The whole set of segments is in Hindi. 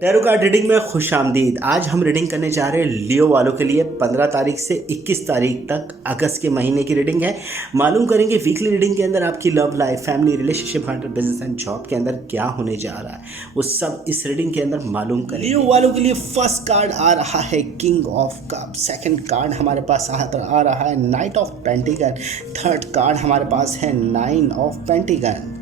टैरो कार्ड रीडिंग में खुश आमदीद। आज हम रीडिंग करने जा रहे हैं लियो वालों के लिए 15 तारीख से 21 तारीख तक अगस्त के महीने की रीडिंग है। मालूम करेंगे वीकली रीडिंग के अंदर आपकी love life, family, relationship, partner, business and job के अंदर क्या होने जा रहा है, वो सब इस रीडिंग के अंदर मालूम करेंगे। लियो वालों के लिए फर्स्ट कार्ड आ रहा है king of cup, second card हमारे पास आ रहा है night of pentacle, third card हमारे पास है nine of pentacle,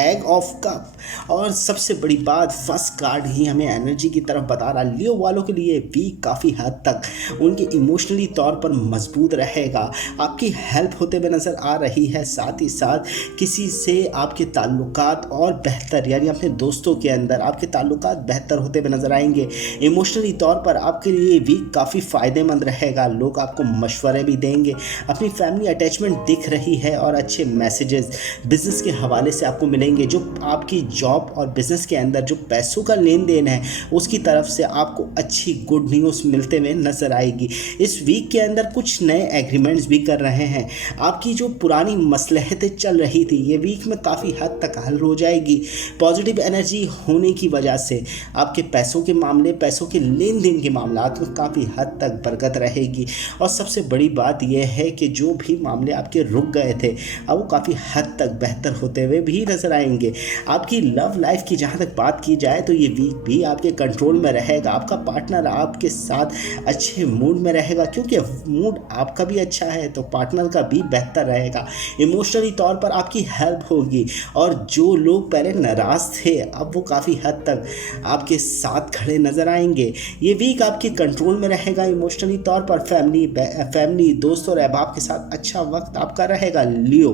egg of cup, और सबसे बड़ी बात फर्स्ट कार्ड ही हमें एनर्जी की तरफ बता रहा है। लियो वालों के लिए वीक काफ़ी हद तक उनके इमोशनली तौर पर मजबूत रहेगा, आपकी हेल्प होते हुए नज़र आ रही है। साथ ही साथ किसी से आपके ताल्लुकात और बेहतर, यानी अपने दोस्तों के अंदर आपके ताल्लुकात बेहतर होते हुए नज़र आएंगे। इमोशनली तौर पर आपके लिए वीक काफ़ी फ़ायदेमंद रहेगा, लोग आपको मशवरे भी देंगे, अपनी फैमिली अटैचमेंट दिख रही है और अच्छे मैसेजेस बिजनेस के हवाले से आपको मिलेंगे। जो आपकी जॉब और बिजनेस के अंदर जो पैसों का लेन देन है उसकी तरफ से आपको अच्छी गुड न्यूज़ मिलते हुए नजर आएगी। इस वीक के अंदर कुछ नए एग्रीमेंट्स भी कर रहे हैं। आपकी जो पुरानी मसलहतें चल रही थी ये वीक में काफ़ी हद तक हल हो जाएगी। पॉजिटिव एनर्जी होने की वजह से आपके पैसों के मामले, पैसों के लेन देन के मामलात में काफ़ी हद तक बरकत रहेगी। और सबसे बड़ी बात यह है कि जो भी मामले आपके रुक गए थे अब वो काफ़ी हद तक बेहतर होते हुए भी नजर आएंगे। आपकी लव लाइफ की जहाँ तक बात की जाए तो ये वीक भी आपके कंट्रोल में रहेगा। आपका पार्टनर आपके साथ अच्छे मूड में रहेगा, क्योंकि मूड आपका भी अच्छा है तो पार्टनर का भी बेहतर रहेगा। इमोशनली तौर पर आपकी हेल्प होगी और जो लोग पहले नाराज़ थे अब वो काफ़ी हद तक आपके साथ खड़े नज़र आएंगे। ये वीक आपके कंट्रोल में रहेगा इमोशनली तौर पर। फैमिली, दोस्तों और अहबाब के साथ अच्छा वक्त आपका रहेगा लियो।